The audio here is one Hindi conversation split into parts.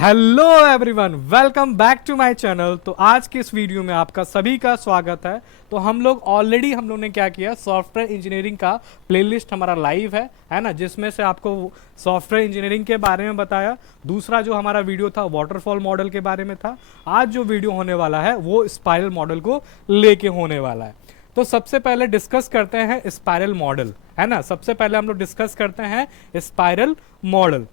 Hello everyone, welcome back to my channel. तो आज के इस वीडियो में आपका सभी का स्वागत है। तो हम लोग ने क्या किया, सॉफ्टवेयर इंजीनियरिंग का प्लेलिस्ट हमारा लाइव है ना, जिसमें से आपको सॉफ्टवेयर इंजीनियरिंग के बारे में बताया। दूसरा जो हमारा वीडियो था वाटरफॉल मॉडल के बारे में था। आज जो वीडियो होने वाला है वो स्पाइरल मॉडल को लेके होने वाला है। तो सबसे पहले डिस्कस करते हैं स्पाइरल मॉडल, है ना। सबसे पहले हम लोग डिस्कस करते हैं स्पाइरल मॉडल।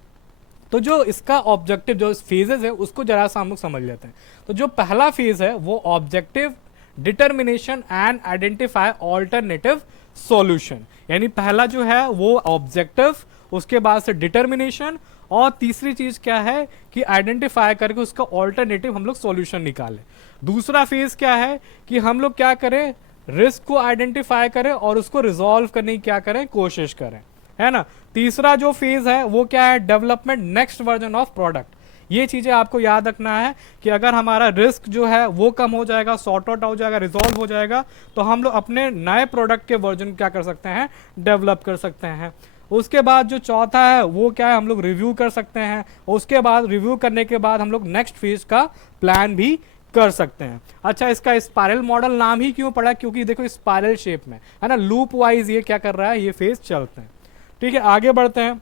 तो जो इसका ऑब्जेक्टिव, जो फेजेस है उसको जरा सा हम लोग समझ लेते हैं। तो जो पहला फेज है वो objective determination and identify alternative solution, यानी पहला जो है वो ऑब्जेक्टिव, उसके बाद से डिटर्मिनेशन, और तीसरी चीज क्या है कि आइडेंटिफाई करके उसका ऑल्टरनेटिव हम लोग सॉल्यूशन निकालें। दूसरा फेज क्या है कि हम लोग क्या करें, रिस्क को आइडेंटिफाई करें और उसको रिजॉल्व करने की क्या करें, कोशिश करें, है ना। तीसरा जो फेज है वो क्या है, development next version of product. ये चीजें आपको याद रखना है कि अगर हमारा रिस्क जो है वो कम हो जाएगा, सॉर्ट आउट हो जाएगा, रिजॉल्व हो जाएगा, तो हम लोग अपने नए प्रोडक्ट के वर्जन क्या कर सकते हैं, डेवलप कर सकते हैं। उसके बाद जो चौथा है वो क्या है, हम लोग रिव्यू कर सकते हैं। उसके बाद रिव्यू करने के बाद हम लोग नेक्स्ट फेज का प्लान भी कर सकते हैं। अच्छा, इसका स्पाइरल मॉडल नाम ही क्यों पड़ा, क्योंकि देखो स्पाइरल शेप में है ना, लूप वाइज ये क्या कर रहा है, ये फेज चलते हैं। ठीक है, आगे बढ़ते हैं।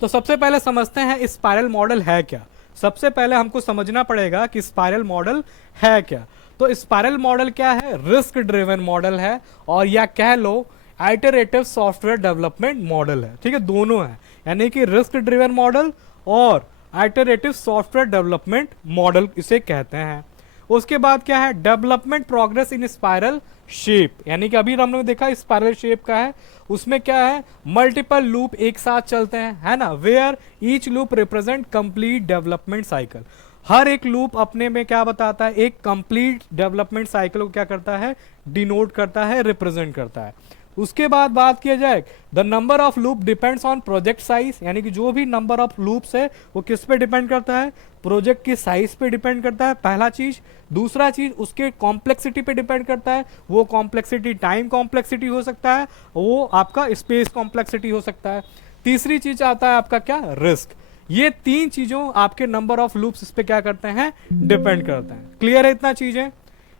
तो सबसे पहले समझते हैं स्पाइरल मॉडल है क्या। सबसे पहले हमको समझना पड़ेगा कि स्पाइरल मॉडल है क्या। तो स्पाइरल मॉडल क्या है, रिस्क ड्रिवन मॉडल है, और या कह लो आइटरेटिव सॉफ्टवेयर डेवलपमेंट मॉडल है। ठीक है, दोनों है, यानी कि रिस्क ड्रिवन मॉडल और आइटरेटिव सॉफ्टवेयर डेवलपमेंट मॉडल इसे कहते हैं। उसके बाद क्या है, development progress in spiral shape, यानी कि अभी हमने देखा स्पाइरल शेप का है, उसमें क्या है, मल्टीपल लूप एक साथ चलते हैं, है ना, where each loop represent complete development cycle. हर एक लूप अपने में क्या बताता है, एक कंप्लीट डेवलपमेंट साइकिल को क्या करता है, डिनोट करता है, रिप्रेजेंट करता है। उसके बाद बात किया जाए, the number of loop depends on project size, यानी कि जो भी नंबर ऑफ लूप्स है वो किस पे डिपेंड करता है, प्रोजेक्ट की साइज पे डिपेंड करता है, पहला चीज। दूसरा चीज उसके कॉम्प्लेक्सिटी पे डिपेंड करता है, वो कॉम्प्लेक्सिटी टाइम कॉम्प्लेक्सिटी हो सकता है, वो आपका स्पेस कॉम्प्लेक्सिटी हो सकता है। तीसरी चीज आता है आपका क्या, रिस्क। ये तीन चीजों आपके नंबर ऑफ लूप्स इस पे क्या करते हैं, डिपेंड करते हैं। क्लियर है इतना चीजें,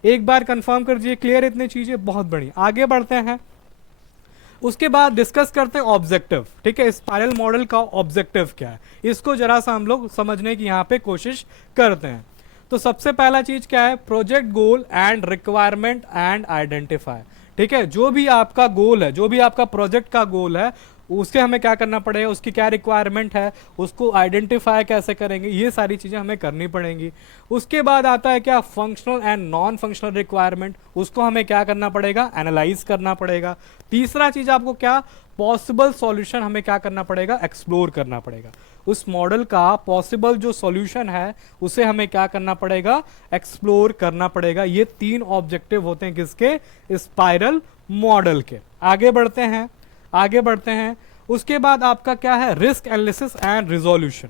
एक बार कंफर्म कर दीजिए, क्लियर है इतनी चीजें, बहुत बढ़िया। आगे बढ़ते हैं, उसके बाद डिस्कस करते हैं ऑब्जेक्टिव। ठीक है, स्पाइरल मॉडल का ऑब्जेक्टिव क्या है, इसको जरा सा हम लोग समझने की यहाँ पे कोशिश करते हैं। तो सबसे पहला चीज क्या है, project goal and requirement and identify. ठीक है, जो भी आपका गोल है, जो भी आपका प्रोजेक्ट का गोल है, उसके हमें क्या करना पड़ेगा, उसकी क्या रिक्वायरमेंट है, उसको आइडेंटिफाई कैसे करेंगे, ये सारी चीजें हमें करनी पड़ेंगी। उसके बाद आता है क्या, functional and non functional requirement, उसको हमें क्या करना पड़ेगा, एनालाइज करना पड़ेगा। तीसरा चीज आपको क्या, पॉसिबल सॉल्यूशन हमें क्या करना पड़ेगा, एक्सप्लोर करना पड़ेगा। उस मॉडल का पॉसिबल जो सॉल्यूशन है उसे हमें क्या करना पड़ेगा, एक्सप्लोर करना पड़ेगा। ये तीन ऑब्जेक्टिव होते हैं किसके, स्पाइरल मॉडल के। आगे बढ़ते हैं, आगे बढ़ते हैं। उसके बाद आपका क्या है, रिस्क एनालिसिस एंड रिजोल्यूशन।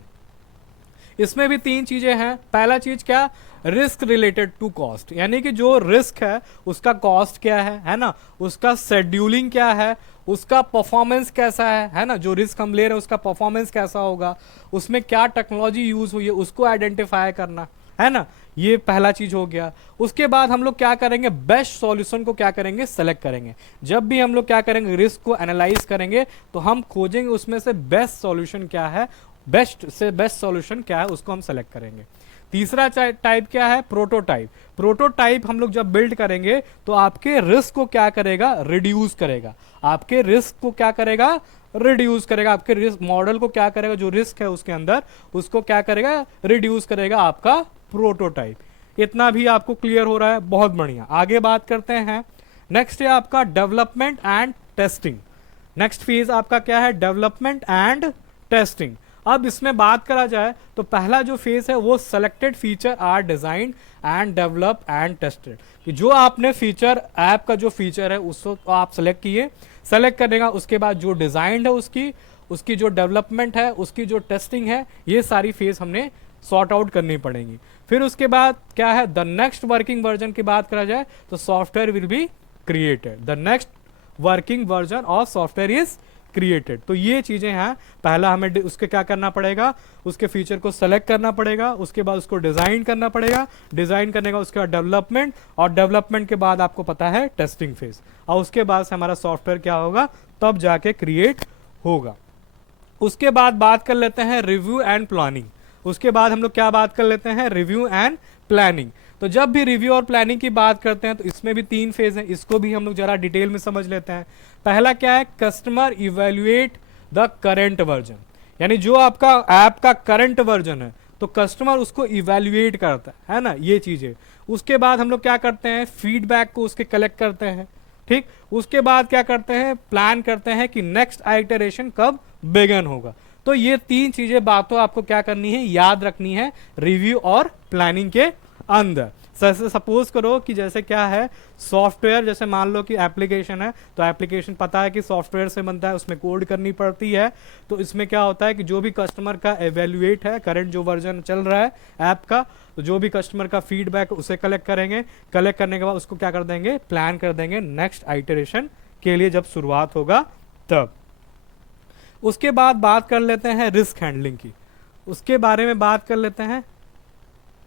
इसमें भी तीन चीजें हैं। पहला चीज क्या, रिस्क रिलेटेड टू कॉस्ट, यानी कि जो रिस्क है उसका कॉस्ट क्या है ना, उसका शेड्यूलिंग क्या है, उसका परफॉर्मेंस कैसा है ना, जो रिस्क हम ले रहे हैं उसका परफॉर्मेंस कैसा होगा, उसमें क्या टेक्नोलॉजी यूज हुई है उसको आइडेंटिफाई करना, है ना। ये पहला चीज हो गया। उसके बाद हम लोग क्या करेंगे, बेस्ट सॉल्यूशन को क्या करेंगे, सेलेक्ट करेंगे। जब भी हम लोग क्या करेंगे, रिस्क को एनालाइज करेंगे तो हम खोजेंगे उसमें से बेस्ट सॉल्यूशन क्या है, बेस्ट से बेस्ट सॉल्यूशन क्या है उसको हम सेलेक्ट करेंगे। तीसरा टाइप क्या है, प्रोटोटाइप। प्रोटोटाइप हम लोग जब बिल्ड करेंगे तो आपके रिस्क को क्या करेगा, रिड्यूस करेगा। आपके रिस्क को क्या करेगा, रिड्यूस करेगा। आपके रिस्क मॉडल को क्या करेगा, जो रिस्क है उसके अंदर उसको क्या करेगा, रिड्यूस करेगा आपका प्रोटोटाइप। इतना भी आपको क्लियर हो रहा है, बहुत बढ़िया। आगे बात करते हैं, नेक्स्ट है आपका development and testing. Next phase आपका क्या है, डेवलपमेंट एंड टेस्टिंग। अब इसमें बात करा जाए तो पहला जो फेज है वो selected feature are design and develop and tested, कि जो आपने फीचर, ऐप का जो फीचर है उसको आप सेलेक्ट किए, सेलेक्ट करने का उसके बाद जो डिजाइन है उसकी, उसकी जो डेवलपमेंट है, उसकी जो टेस्टिंग है, ये सारी फेज हमने सॉर्ट आउट करनी पड़ेगी। फिर उसके बाद क्या है, द नेक्स्ट वर्किंग वर्जन की बात करा जाए तो software will be created. The next working version of software is created. तो ये चीजें हैं, पहला हमें उसके क्या करना पड़ेगा, उसके फीचर को सेलेक्ट करना पड़ेगा, उसके बाद उसको डिजाइन करना पड़ेगा, डिजाइन करने का उसके बाद डेवलपमेंट, और डेवलपमेंट के बाद आपको पता है टेस्टिंग फेज, और उसके बाद से हमारा सॉफ्टवेयर क्या होगा, तब जाके क्रिएट होगा। उसके बाद बात कर लेते हैं रिव्यू एंड प्लानिंग। उसके बाद हम लोग क्या बात कर लेते हैं, रिव्यू एंड प्लानिंग। तो जब भी रिव्यू और प्लानिंग की बात करते हैं तो इसमें भी 3 फेज हैं, इसको भी हम लोग जरा डिटेल में समझ लेते हैं। पहला क्या है, customer evaluate the current version, यानी जो आपका ऐप का करंट वर्जन है तो कस्टमर उसको इवेल्युएट करता है ना, ये चीजें। उसके बाद हम लोग क्या करते हैं, फीडबैक को उसके कलेक्ट करते हैं, ठीक। उसके बाद क्या करते हैं, प्लान करते हैं कि नेक्स्ट आइटरेशन कब बिगिन होगा। तो ये 3 चीजें बातों आपको क्या करनी है, याद रखनी है रिव्यू और प्लानिंग के अंदर। सपोज करो कि जैसे क्या है, सॉफ्टवेयर, जैसे मान लो कि एप्लीकेशन है, तो एप्लीकेशन पता है कि सॉफ्टवेयर से बनता है, उसमें कोड करनी पड़ती है। तो इसमें क्या होता है कि जो भी कस्टमर का एवेल्युएट है, करंट जो वर्जन चल रहा है ऐप का, तो जो भी कस्टमर का फीडबैक उसे कलेक्ट करेंगे, कलेक्ट करने के बाद उसको क्या कर देंगे, प्लान कर देंगे नेक्स्ट आइटरेशन के लिए जब शुरुआत होगा तब। उसके बाद बात कर लेते हैं रिस्क हैंडलिंग की, उसके बारे में बात कर लेते हैं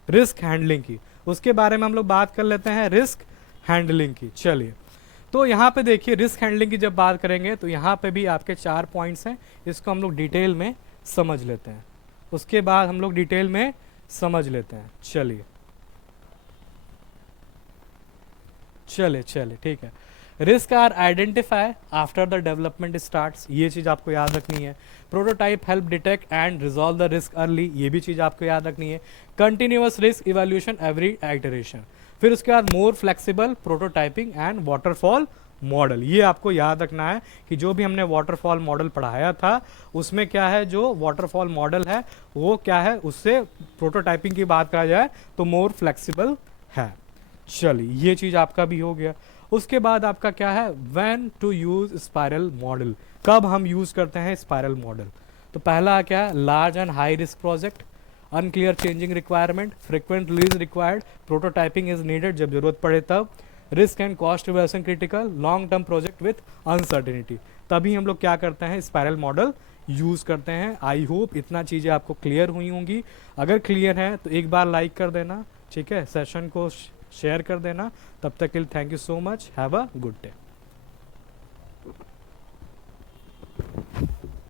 रिस्क हैंडलिंग की, उसके बारे में हम लोग बात कर लेते हैं रिस्क हैंडलिंग की। चलिए, तो यहाँ पे देखिए रिस्क हैंडलिंग की जब बात करेंगे तो यहाँ पे भी आपके 4 पॉइंट्स हैं, इसको हम लोग डिटेल में समझ लेते हैं। उसके बाद हम लोग डिटेल में समझ लेते हैं। चलिए चलिए चलिए ठीक है। Risk are identify after the development starts, ये चीज आपको याद रखनी है। Prototype help detect and resolve the risk early, ये भी चीज आपको याद रखनी है। Continuous risk evaluation every iteration. फिर उसके बाद more flexible prototyping and waterfall model, ये आपको याद रखना है कि जो भी हमने वाटरफॉल मॉडल पढ़ाया था उसमें क्या है, जो वाटरफॉल मॉडल है वो क्या है, उससे प्रोटोटाइपिंग की बात करा जाए तो मोर फ्लेक्सिबल है। चलिए, ये चीज आपका भी हो गया। उसके बाद आपका क्या है, when to use spiral model, कब हम यूज करते हैं स्पाइरल मॉडल। तो पहला क्या है, large and high risk project, unclear changing requirement, frequent release required, prototyping is needed, जब जरूरत पड़े तब, risk and cost reversion critical, long term project with uncertainty, तभी हम लोग क्या करते हैं, स्पाइरल मॉडल यूज करते हैं। आई होप इतना चीजें आपको क्लियर हुई होंगी। अगर क्लियर है तो एक बार लाइक कर देना, ठीक है, सेशन को शेयर कर देना। तब तक के लिए thank you so much, have a good day.